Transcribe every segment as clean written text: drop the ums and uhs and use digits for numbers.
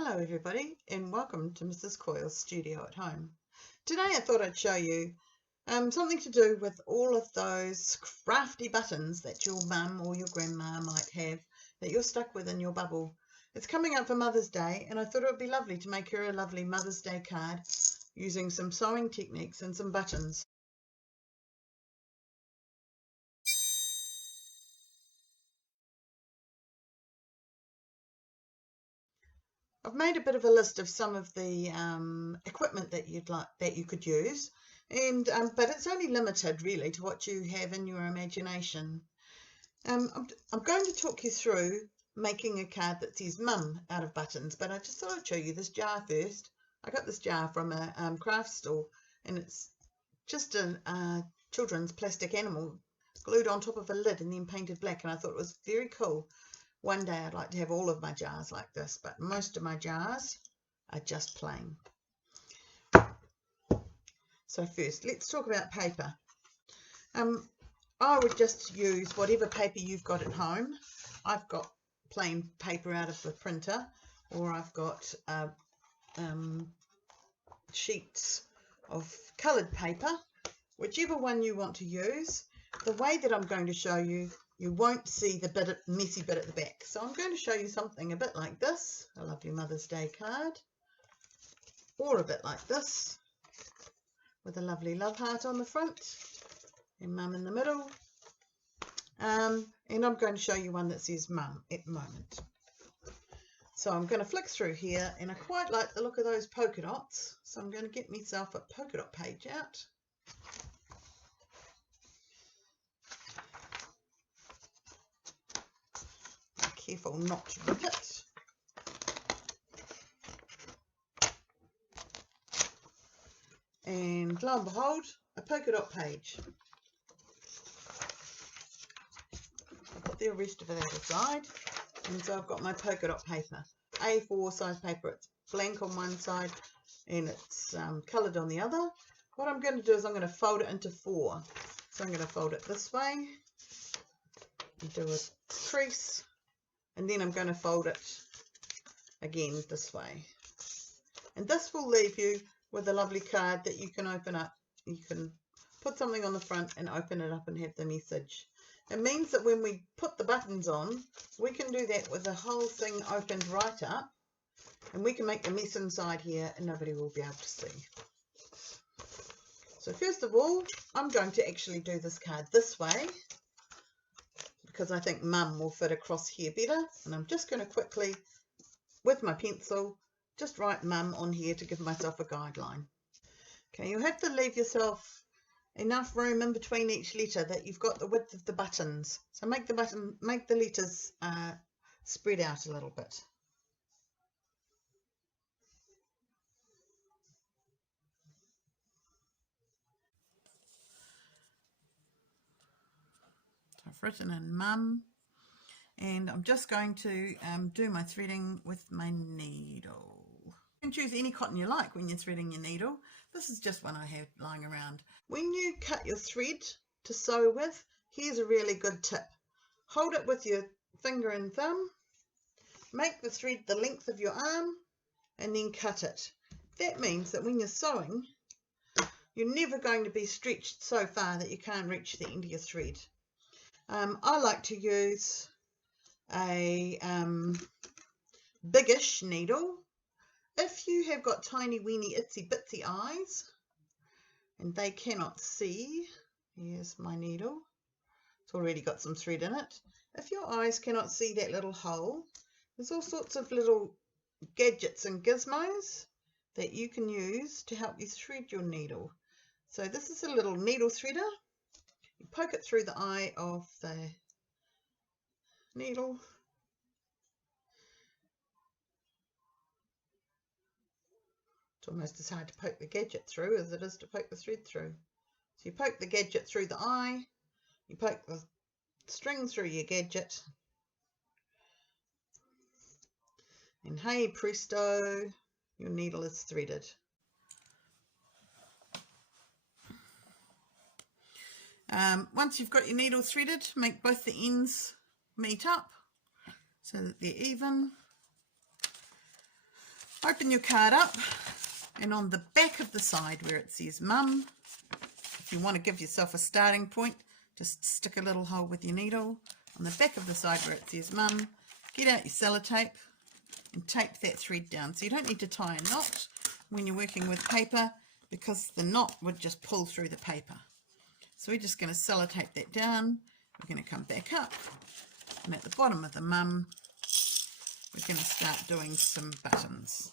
Hello everybody and welcome to Mrs. Coyle's Studio at Home. Today I thought I'd show you something to do with all of those crafty buttons that your mum or your grandma might have that you're stuck with in your bubble. It's coming up for Mother's Day and I thought it would be lovely to make her a lovely Mother's Day card using some sewing techniques and some buttons. I've made a bit of a list of some of the equipment that you could use, and but it's only limited really to what you have in your imagination. I'm going to talk you through making a card that says Mum out of buttons, but I just thought I'd show you this jar first. I got this jar from a craft store, and it's just a children's plastic animal glued on top of a lid and then painted black, and I thought it was very cool. One day I'd like to have all of my jars like this, but most of my jars are just plain. So first, let's talk about paper. I would just use whatever paper you've got at home. I've got plain paper out of the printer, or I've got sheets of coloured paper, whichever one you want to use. The way that I'm going to show you, you won't see the messy bit at the back. So I'm going to show you something a bit like this, a lovely Mother's Day card, or a bit like this, with a lovely love heart on the front and Mum in the middle. And I'm going to show you one that says Mum at the moment. So I'm going to flick through here, and I quite like the look of those polka dots. So I'm going to get myself a polka dot page out. Careful not to rip it. And lo and behold, a polka dot page. I've got the rest of it out aside, and so I've got my polka dot paper, A4 size paper. It's blank on one side and it's coloured on the other. What I'm going to do is I'm going to fold it into four. So I'm going to fold it this way and do a crease, and then I'm going to fold it again this way. And this will leave you with a lovely card that you can open up. You can put something on the front and open it up and have the message. It means that when we put the buttons on, we can do that with the whole thing opened right up, and we can make a mess inside here and nobody will be able to see. So first of all, I'm going to actually do this card this way, because I think Mum will fit across here better, and I'm just going to quickly, with my pencil, just write Mum on here to give myself a guideline. Okay, you have to leave yourself enough room in between each letter that you've got the width of the buttons. So make the letters spread out a little bit. So I've written in Mum, and I'm just going to do my threading with my needle. You can choose any cotton you like when you're threading your needle. This is just one I have lying around. When you cut your thread to sew with, here's a really good tip. Hold it with your finger and thumb, make the thread the length of your arm, and then cut it. That means that when you're sewing, you're never going to be stretched so far that you can't reach the end of your thread. I like to use a biggish needle. If you have got tiny weeny itsy bitsy eyes and they cannot see, here's my needle, it's already got some thread in it. If your eyes cannot see that little hole, there's all sorts of little gadgets and gizmos that you can use to help you thread your needle. So this is a little needle threader. You poke it through the eye of the needle. It's almost as hard to poke the gadget through as it is to poke the thread through. So you poke the gadget through the eye, you poke the string through your gadget, and hey presto, your needle is threaded. Once you've got your needle threaded, make both the ends meet up so that they're even. Open your card up, and on the back of the side where it says Mum, if you want to give yourself a starting point, just stick a little hole with your needle. On the back of the side where it says Mum, get out your sellotape and tape that thread down. So you don't need to tie a knot when you're working with paper, because the knot would just pull through the paper. So we're just going to sellotape that down. We're going to come back up, and at the bottom of the Mum, we're going to start doing some buttons.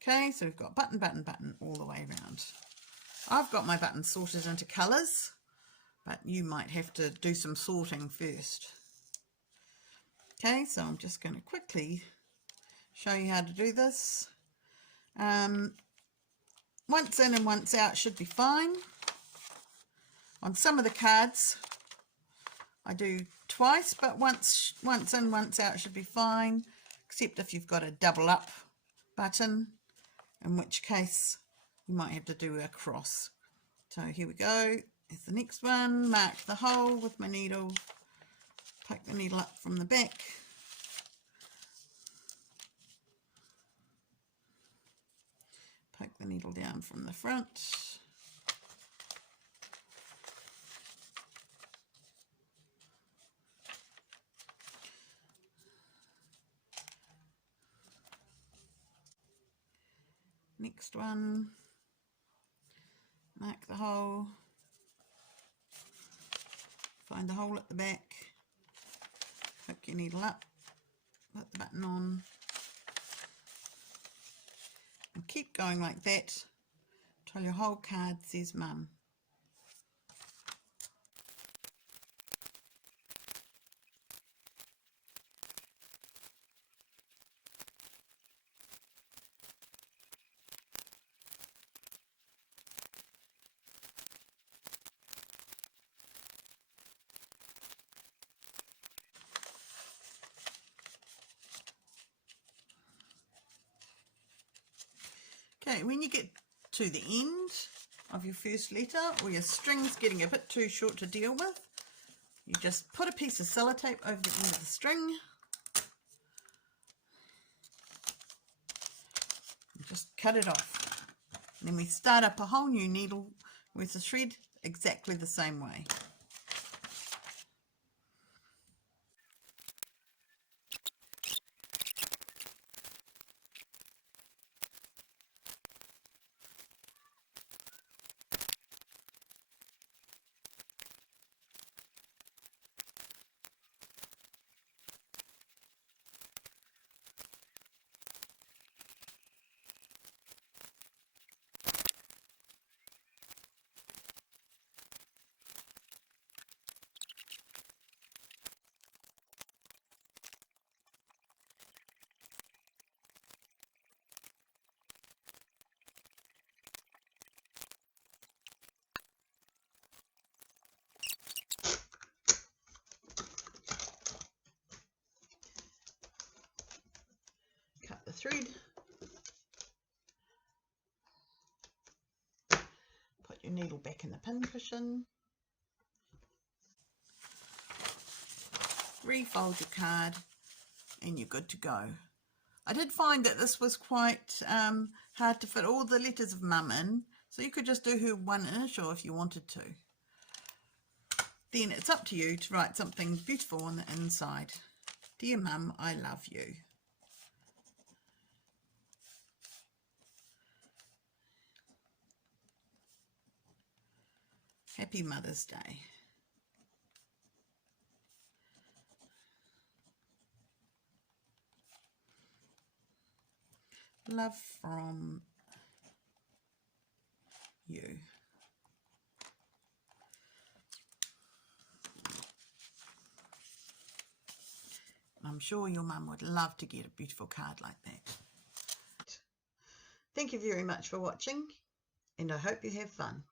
Okay, so we've got button, button, button all the way around. I've got my buttons sorted into colours, but you might have to do some sorting first. Okay, so I'm just going to quickly show you how to do this. Once in and once out should be fine. On some of the cards I do twice, but once in, once out should be fine, except if you've got a double up button, in which case you might have to do a cross. So here we go. Here's the next one. Mark the hole with my needle. Poke the needle up from the back. Poke the needle down from the front. Next one. Mark the hole. Find the hole at the back. Hook your needle up. Put the button on. And keep going like that till your whole card says Mum. Okay, when you get to the end of your first letter, or your string's getting a bit too short to deal with, you just put a piece of sellotape over the end of the string and just cut it off. And then we start up a whole new needle with the thread exactly the same way. Cut the thread. Put your needle back in the pin cushion. Refold your card and you're good to go. I did find that this was quite hard to fit all the letters of Mum in, so you could just do her one initial if you wanted to. Then it's up to you to write something beautiful on the inside. Dear Mum, I love you. Happy Mother's Day. Love from you. I'm sure your mum would love to get a beautiful card like that. Thank you very much for watching, and I hope you have fun.